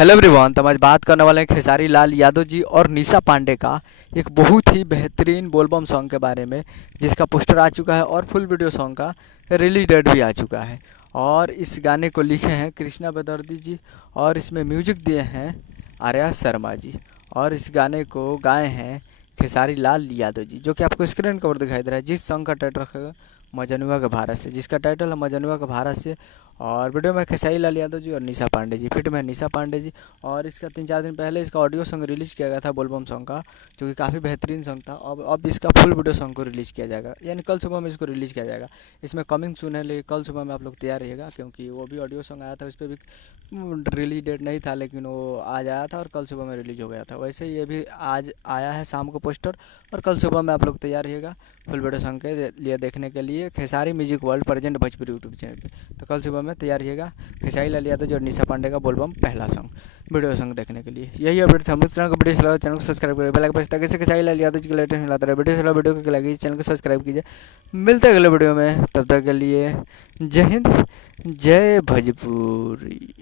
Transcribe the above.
Hello everyone. तो हम आज बात करने वाले हैं खेसारी लाल यादव जी और निशा पांडे का एक बहुत ही बेहतरीन बोलबम सॉन्ग के बारे में, जिसका पोस्टर आ चुका है और फुल वीडियो सॉन्ग का रिलीज डेट भी आ चुका है। और इस गाने को लिखे हैं कृष्णा बेदर्दी जी और इसमें म्यूजिक दिए हैं आर्या शर्मा जी। और इस गाने को गाए हैं खेसारी लाल यादव जी, जो कि आपको स्क्रीन कवर दिखाई दे रहा है। जिस सॉन्ग का टाइटल रखेगा मजनुआ के भारत से, जिसका टाइटल है मजनुआ के भारत से। और वीडियो में खेसारी लाल यादव जी और निशा पांडे जी, फिट में निशा पांडे जी। और इसका 3-4 दिन पहले इसका ऑडियो सॉन्ग रिलीज़ किया गया था बोलबम सॉन्ग का, जो कि काफ़ी बेहतरीन सॉन्ग था। अब इसका फुल वीडियो सॉन्ग को रिलीज़ किया जाएगा, यानी कल सुबह में इसको रिलीज़ किया जाएगा। इसमें कमिंग सून है, लेकिन कल सुबह में आप लोग तैयार रहिएगा, क्योंकि वो भी ऑडियो सॉन्ग आया था, उस पर भी रिलीज डेट नहीं था, लेकिन वो आज आया था और कल सुबह में रिलीज हो गया था। वैसे ये भी आज आया है शाम को पोस्टर, और कल सुबह में आप लोग तैयार रहिएगा फुल वीडियो सॉन्ग के लिए देखने के लिए Khesari music world present Bhojpuri YouTube channel पे। तो कल सुबह में तैयार रहिएगा खेसारी लाल यादव जी और निशा पांडे का बोलबम पहला सॉन्ग वीडियो सॉन्ग देखने के लिए। यही अपडेट था। हम लोग चैनल को वीडियो चला, चैनल को सब्सक्राइब करें, बेल आइकन ताकि खेसारी लाल यादव जी के लेटेस्ट मिलाता रहे। वीडियो को लगी चैनल को सब्सक्राइब कीजिए। मिलते हैं अगले वीडियो में, तब तक के लिए जय हिंद, जय भोजपुरी।